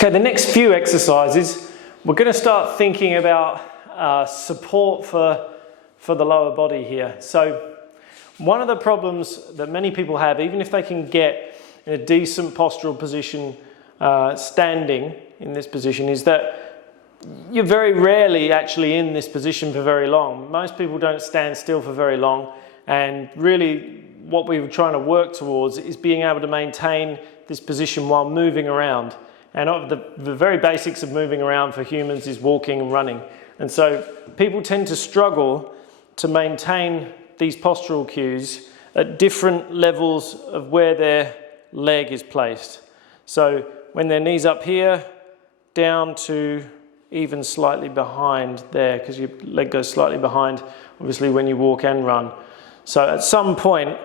Okay, the next few exercises, we're going to start thinking about support for the lower body here. So one of the problems that many people have, even if they can get in a decent postural position, standing in this position, is that you're very rarely actually in this position for very long. Most people don't stand still for very long, and really what we're trying to work towards is being able to maintain this position while moving around. And the very basics of moving around for humans is walking and running. And so people tend to struggle to maintain these postural cues at different levels of where their leg is placed. So when their knee's up here, down to even slightly behind there, because your leg goes slightly behind, obviously, when you walk and run. So at some point,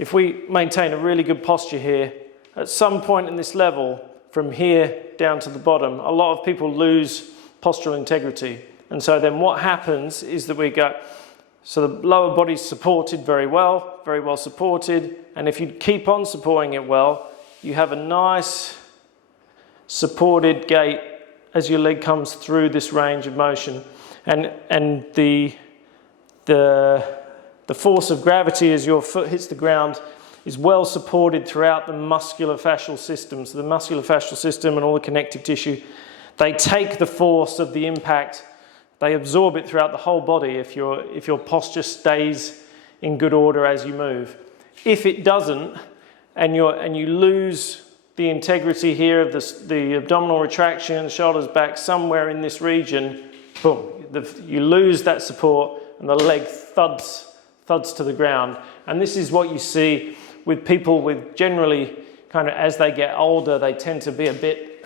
if we maintain a really good posture here, at some point in this level, from here down to the bottom, a lot of people lose postural integrity. And so then what happens is that we go, so the lower body's supported very well supported, and if you keep on supporting it well, you have a nice supported gait as your leg comes through this range of motion. And the force of gravity as your foot hits the ground is well supported throughout the musculofacial system. So the musculofacial system and all the connective tissue, they take the force of the impact, they absorb it throughout the whole body if your posture stays in good order as you move. If it doesn't, and you lose the integrity here of the abdominal retraction, shoulders back, somewhere in this region, boom, you lose that support and the leg thuds to the ground. And this is what you see with people with generally, kind of as they get older, they tend to be a bit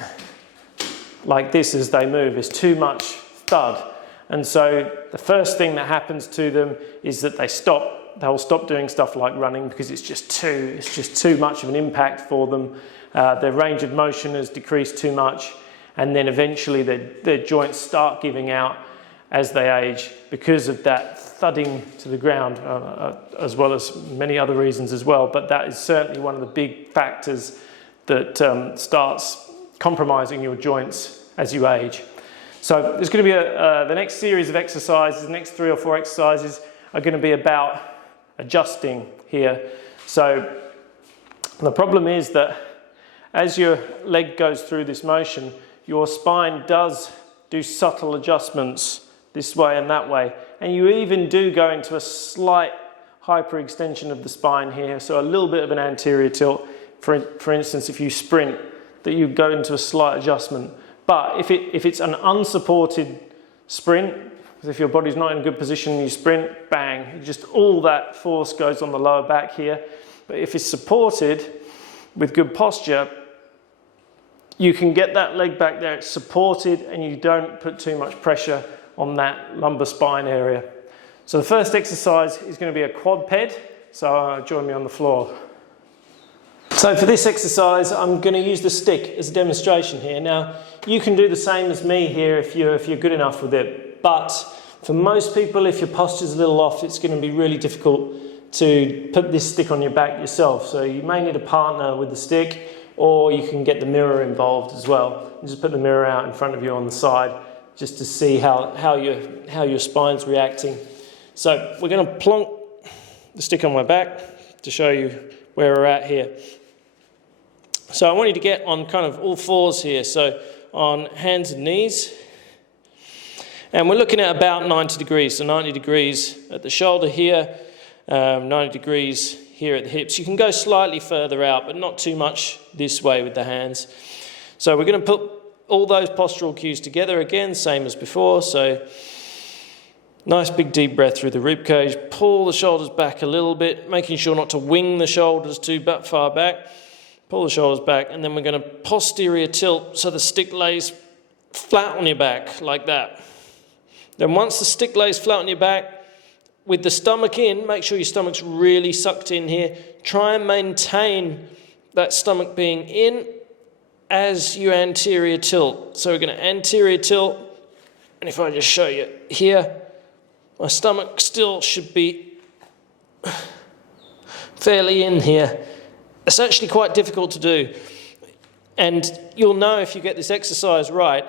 like this as they move. It's too much thud. And so the first thing that happens to them is that they'll stop doing stuff like running because it's just too much of an impact for them. Their range of motion has decreased too much, and then eventually their joints start giving out as they age because of that thudding to the ground, as well as many other reasons as well. But that is certainly one of the big factors that starts compromising your joints as you age. So there's going to be the next series of exercises, the next 3 or 4 exercises are going to be about adjusting here. So the problem is that as your leg goes through this motion, your spine does do subtle adjustments this way and that way. And you even do go into a slight hyperextension of the spine here. So a little bit of an anterior tilt. For instance, if you sprint, that you go into a slight adjustment. But if it's an unsupported sprint, if your body's not in a good position and you sprint, bang, just all that force goes on the lower back here. But if it's supported with good posture, you can get that leg back there, it's supported, and you don't put too much pressure on that lumbar spine area. So the first exercise is going to be a quad ped, so join me on the floor. So for this exercise, I'm going to use the stick as a demonstration here. Now, you can do the same as me here if you're good enough with it, but for most people, if your posture's a little off, it's going to be really difficult to put this stick on your back yourself. So you may need a partner with the stick, or you can get the mirror involved as well. You just put the mirror out in front of you on the side just to see how your spine's reacting. So we're going to plonk the stick on my back to show you where we're at here. So I want you to get on kind of all fours here, so on hands and knees. And we're looking at about 90 degrees, so 90 degrees at the shoulder here, 90 degrees here at the hips. You can go slightly further out, but not too much this way with the hands. So we're going to put all those postural cues together again, same as before. So nice big deep breath through the rib cage. Pull the shoulders back a little bit, making sure not to wing the shoulders too far back. Pull the shoulders back, and then we're going to posterior tilt so the stick lays flat on your back, like that. Then once the stick lays flat on your back, with the stomach in, make sure your stomach's really sucked in here. Try and maintain that stomach being in as you anterior tilt. So we're going to anterior tilt, and if I just show you here, my stomach still should be fairly in here. It's actually quite difficult to do. And you'll know if you get this exercise right,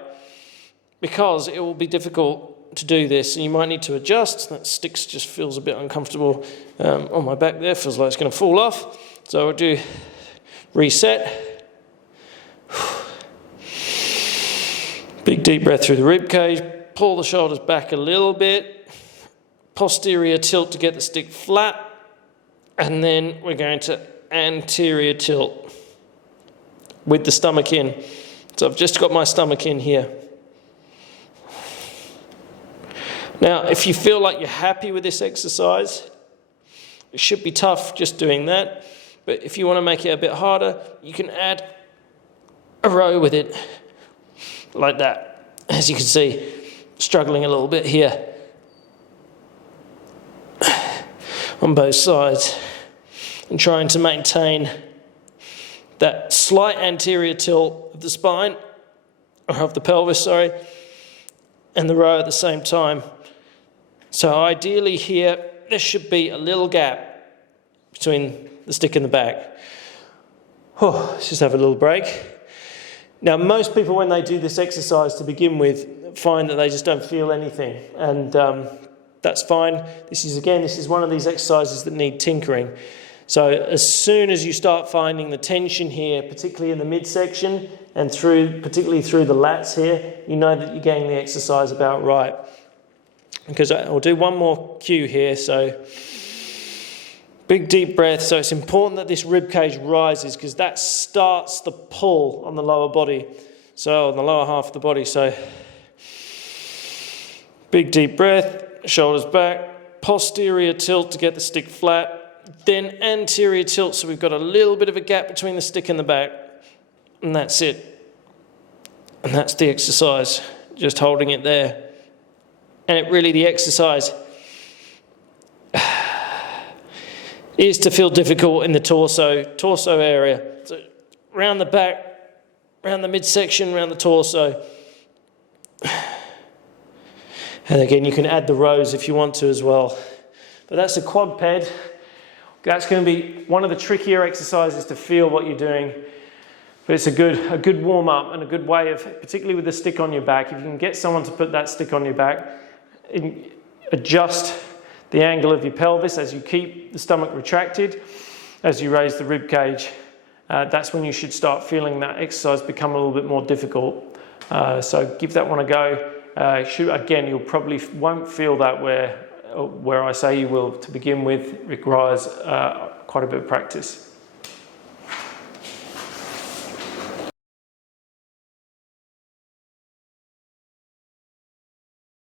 because it will be difficult to do this, and you might need to adjust. That stick just feels a bit uncomfortable on my back there, feels like it's going to fall off. So I'll do reset. Big deep breath through the rib cage, pull the shoulders back a little bit, posterior tilt to get the stick flat, and then we're going to anterior tilt with the stomach in. So I've just got my stomach in here. Now, if you feel like you're happy with this exercise, it should be tough just doing that. But if you want to make it a bit harder, you can add a row with it, like that. As you can see, struggling a little bit here on both sides, and trying to maintain that slight anterior tilt of the spine, or of the pelvis, sorry, and the row at the same time. So ideally here, there should be a little gap between the stick and the back. Let's just have a little break. Now, most people, when they do this exercise to begin with, find that they just don't feel anything, and that's fine. This is one of these exercises that need tinkering. So as soon as you start finding the tension here, particularly in the midsection and particularly through the lats here, you know that you're getting the exercise about right. Because I'll do one more cue here. So big deep breath. So it's important that this rib cage rises, because that starts the pull on the lower body. So on the lower half of the body. So big deep breath, shoulders back, posterior tilt to get the stick flat. Then anterior tilt, so we've got a little bit of a gap between the stick and the back, and that's it. And that's the exercise, just holding it there. And the exercise is to feel difficult in the torso area. So round the back, round the midsection, round the torso. And again, you can add the rows if you want to as well. But that's a quadped. That's going to be one of the trickier exercises to feel what you're doing. But it's a good warm-up and a good way of, particularly with the stick on your back, if you can get someone to put that stick on your back, adjust the angle of your pelvis as you keep the stomach retracted, as you raise the rib cage, that's when you should start feeling that exercise become a little bit more difficult. So give that one a go. Again, you'll probably won't feel that where I say you will to begin with. Requires quite a bit of practice.